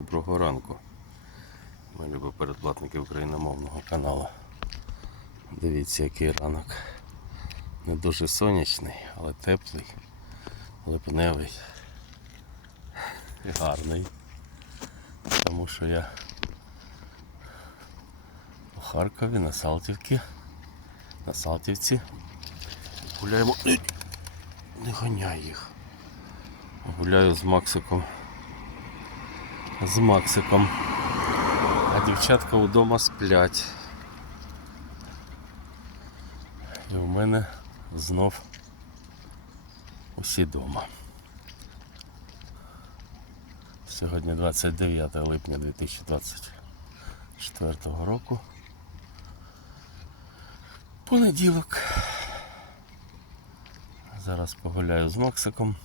Доброго ранку. Ми любі передплатники україномовного каналу. Дивіться, який ранок. Не дуже сонячний, але теплий, липневий і гарний. Тому що я у Харкові на Салтівці. На Салтівці. Гуляємо. Не ганяй їх. Гуляю з Максиком з Максиком. А дівчатка вдома сплять. І у мене знов усі вдома. Сьогодні 29 липня 2024 року. Понеділок. Зараз погуляю з Максиком.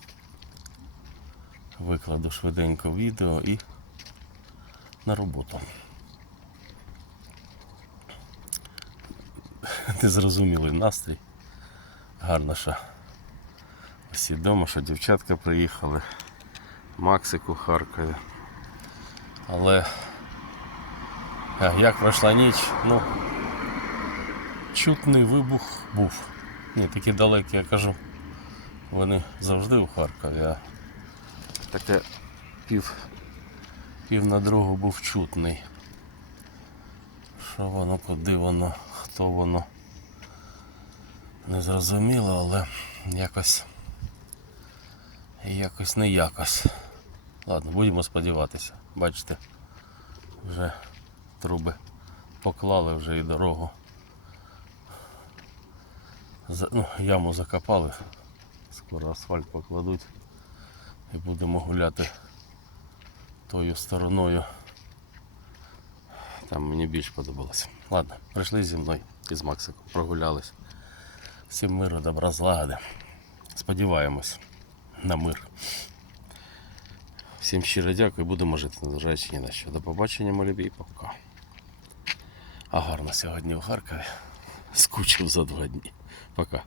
Викладу швиденько відео і на роботу. Незрозумілий настрій. Гарно, що всі вдома, що дівчатка приїхали. Максик у Харкові. Але як пройшла ніч, ну чутний вибух був. Ні, такі далекі, я кажу. Вони завжди у Харкові, а таке пів пів на другу був чутний. Що воно, куди воно, хто воно. Не зрозуміло, але якось якось не якось. Ладно, будемо сподіватися. Бачите, вже труби поклали вже і дорогу. За, ну, яму закопали. Скоро асфальт покладуть і будемо гуляти тою стороною. Там мені більш подобалося. Ладно, прийшли зі мною із Максиком, прогулялись. Всім миру, добра, злагоди. Сподіваємось на мир. Всім щиро дякую, будемо жити, незважаючи ні на що. До побачення, мої любі, і пока. А гарно сьогодні в Харкові. Скучив за два дні. Пока.